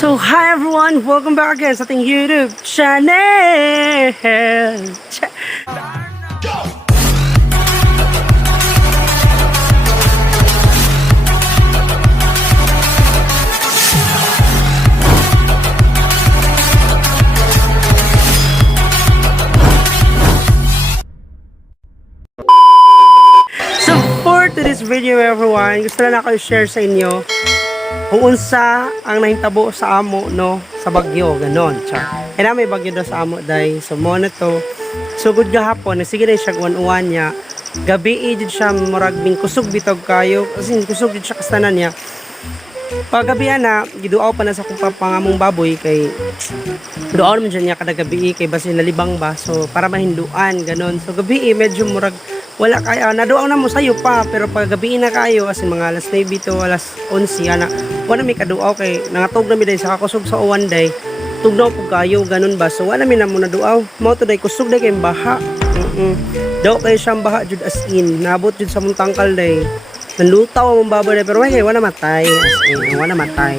So, hi everyone! Welcome back again sa ating YouTube channel! So, for today's video everyone, gusto na ako i-share sa inyo kung unsa ang nahitabo sa amo no sa bagyo ganon cha may bagyo daw sa amo day so mo na to so good gahapon sige na siya uwan niya gabi jud siya muragbing kusog bitog kayo kasi kusog jud siya kastanan niya paggabi na giduaw pa na sa kung pangamong baboy kay duaw man niya kada gabi kay basi nalibang ba so para mahinduan ganon so gabi medyo murag wala kaya naduaw na mo sayo pa pero pag gabi na kayo as mga alas 9 to alas 11 ana wala mi kaduaw kay nangatog na mi day sa kakusog sa uwan day tugnaw po kayo ganun ba so wala mi na mo naduaw mo to day kusog day kay baha daw kay siyang baha jud as in nabot jud sa mong tangkal day nanlutaw ang baboy day pero wala matay as in wala matay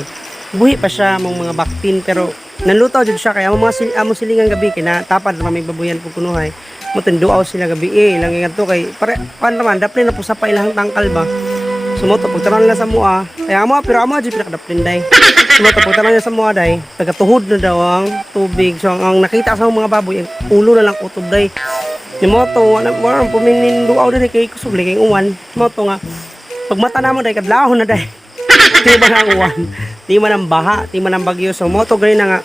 buhi pa siya mong mga baktin pero nanlutaw jud siya kay amo silingang gabi kina tapad na may baboyan po kunuhay mo tinduaw sila gabi lang nga to kay pare pan naman dapli na po sa pailahang tangkal ba sumoto pagtanan na sa mua kaya amo pero amo jud pinakadaplin day sumoto pagtanan niya sa mua day tagatuhod na daw ang tubig so ang nakita sa mga baboy ang ulo na lang utob day ni moto wala puminin duaw day kay kusog kay uwan moto nga pag mata na mo day kadlahon na day di ba ang uwan di man ang baha di man ang bagyo so moto gani na nga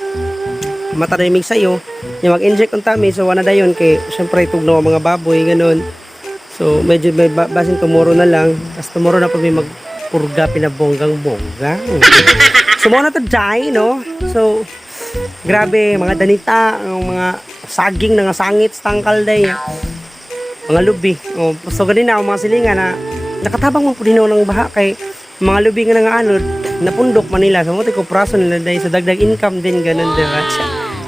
mata na sa iyo yung mag-inject ang tami so wala dayon kay syempre tugnaw ang mga baboy ganon so medyo may basin tomorrow na lang as tomorrow na pa may magpurga pinabonggang bongga so muna to jay no so grabe mga danita ang mga saging nga sangit tangkal day mga lubi so ganina ang mga silingan na nakatabang mo po din ng baha kay mga lubi nga nga anod napundok Manila so mo ko praso nila day so dagdag income din ganon diba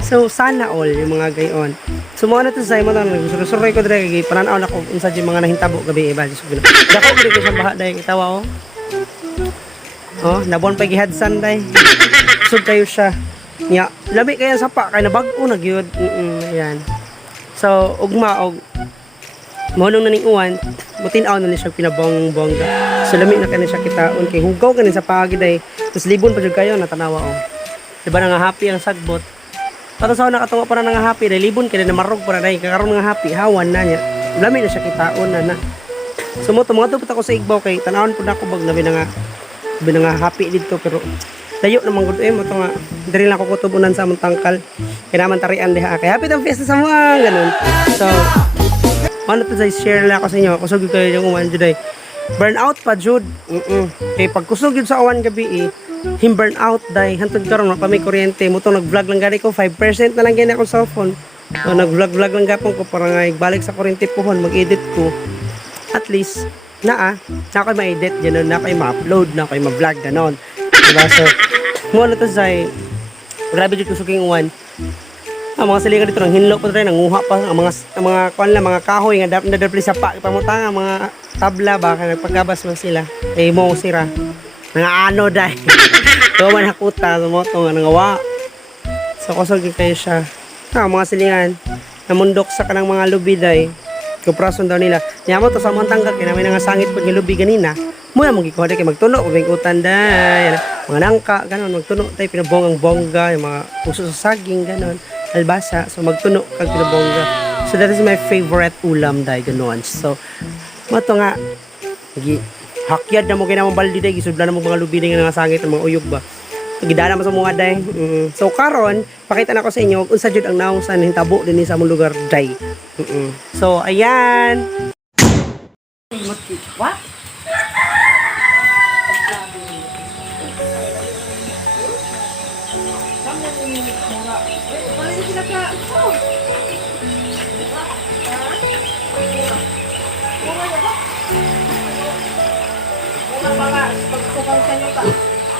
so sana all yung mga gayon so mo na to say mo lang nagsusuroy ko dire kay pananaw na ko unsa di mga nahintabo gabi iba so dako gid ko sa baha day kitawa nabon pa gihadsan day sud kayo siya nya labi kaya sa pa kay nabag-o na gyud ayan so ugma og monong na ning uwan mutin-aw na ni siya pinabong-bongga so lami na kani siya kitaon kay hugaw kani sa pagi day tus libon pa jud kayo natanawa diba na nga happy ang sagbot para sa nakatawa para nga happy day libon kay na marog para day karon nga happy hawan na niya lami na siya kitaon na sumoto mga tupot ako sa igbaw kay tanawon pud ako bag labi na nga happy dito pero dayo naman gud mo to nga diri lang ko kutubunan sa among tangkal kay naman tarian diha kay happy tang fiesta sa mga ganun so ano to say share lang ako sa inyo kusog kayo yung uwan jud ay burnout pa jud kay pag kusog jud sa uwan gabi him burn out day hantod karon pa may kuryente mo to nag-vlog lang gani ko 5% na lang gani akong cellphone so nag-vlog lang gapon ko para nga balik sa kuryente pohon mag-edit ko at least na koy ma-edit ganon na koy ma-upload na koy ma-vlog ganon diba so mo na to say grabe jud kusuging uwan ang mga silingan dito nang hinlo pa rin nanguha pa ang mga kuan lang mga kahoy nga nadapli sa pamutang mga tabla ba kay nagpagabas man sila eh mo sira nga ano day to man hakuta sumoto nga nangawa so kusog kayo siya mga silingan namundok sa kanang mga lubi day kuprason daw nila niya mo to sa mga tangkak kay may nga sangit pag lubi ganina mo na mong gikuha kay magtuno ug utan day mga nangka ganon magtuno tay pinabongang bongga yung mga puso sa saging ganon albasa so magtuno kag pinabongga so that is my favorite ulam day ganon so mo to nga hakyad na mo kay namang baldi day gisudlan mo mga lubi nga sangit mga uyog ba gidala mo sa mga day so karon pakita na ko sa inyo unsa jud ang naong sa hintabo dinhi sa among lugar day so ayan what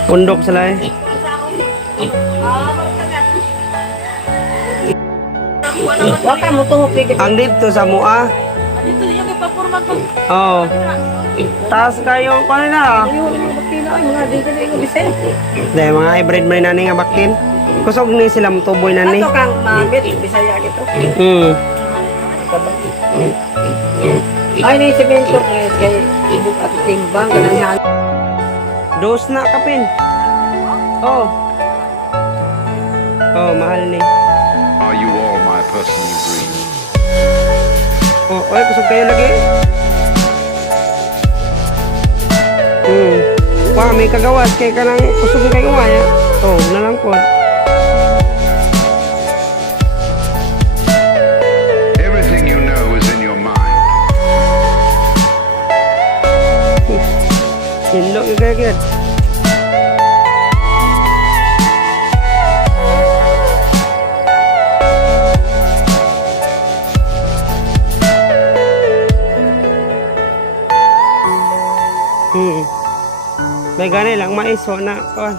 Pundok sila ang dito sa mua Dito yung ipapurman ko. Oo. Taas kayo, kung ano na ah. Ayun, yung baktina ay mga dito na yung bisel. Hindi, mga hybrid man nani nga baktin. Kusog ni sila tuboy nani. Ato kang mabit, bisaya gitu. Hmm. Ay, ni semento kay ibuk at timbang kanang hal. Dos na kapin. Oh. Oh, mahal ni. Are you all my personal dreams? Oh, oy, kusog kayo lagi. Wah, may kagawas kay kanang kusog kayo umaya. Oh, na lang po. Everything you know is in your mind. Hilo yung kaya kaya. May gani lang maiso na kuan.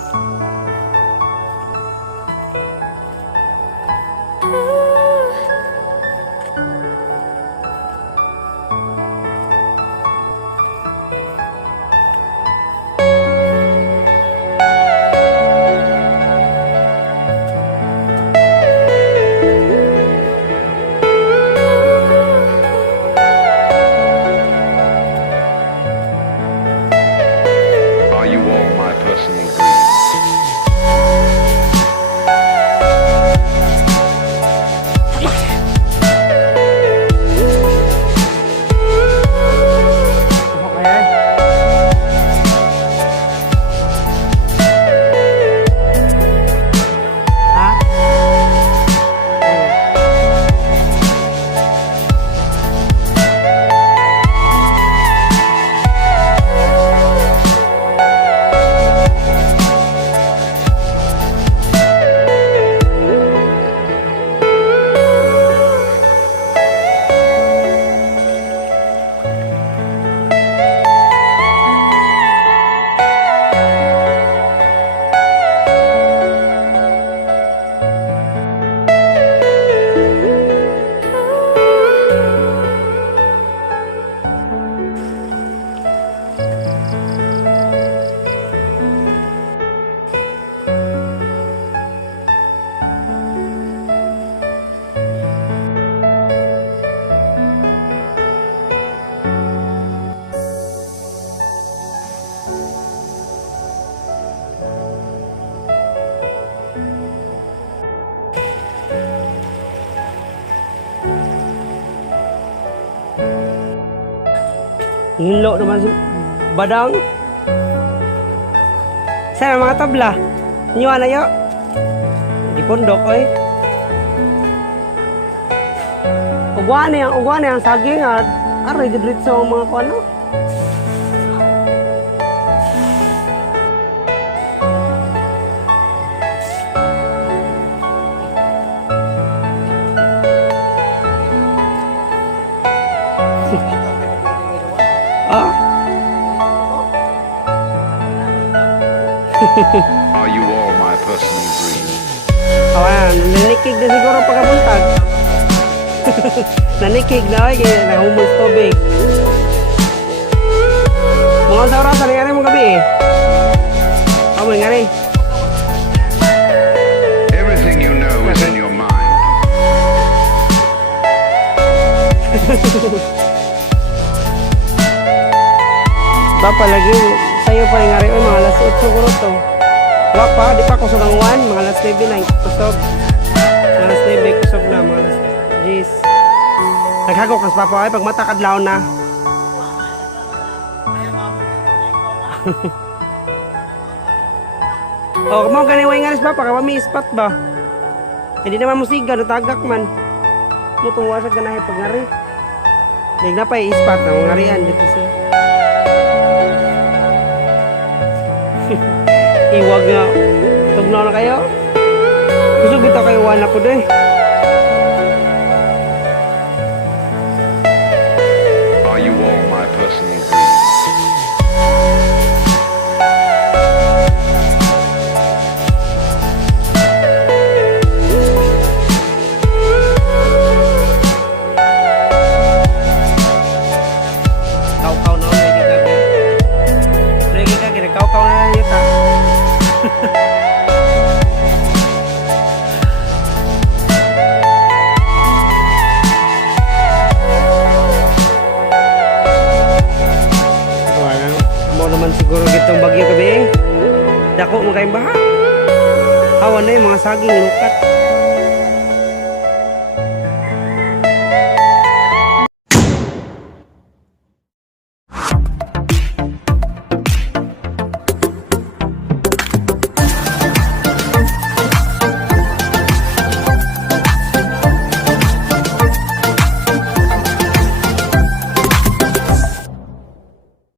Are you all my personal dreams? Ako kaya. Ha? Hilo naman si Badang. Sana mga tabla. Inyo na yo. Di pondok oy. Ugwan na ang saging at aray didrit sa mga kuano. Ah. Are you all my personal dreams? Awan, nanikig na siguro pagkabuntag. Nanikig na ay kaya nahumos tubig. Mga sa oras, ano nga mo gabi eh? Amo nga rin. Everything you know is in your mind. Bapa lagi, sa'yo pa yung nga rin, mga alas 8 siguro to. Wapa, di pa kusog ang 1, mga alas 9 na kusog. Mga alas 9 kusog na, mga alas 10. Naghagok kas papa ay pag mata kadlaw na. Oh, mo gani way ngaris ba para may spot ba? Hindi naman musiga natagak man. Mutuwa sa ganahe pag ngari. Dig na pa spot ang ngarian dito siya. Iwag nga. Tugnaw na kayo. Gusto bitaw kayo wala ko doy. Are you all my personal dreams? siguro gitong bagyo gabi. Dako mo kayong baha. Hawa na yung mga saging lukat.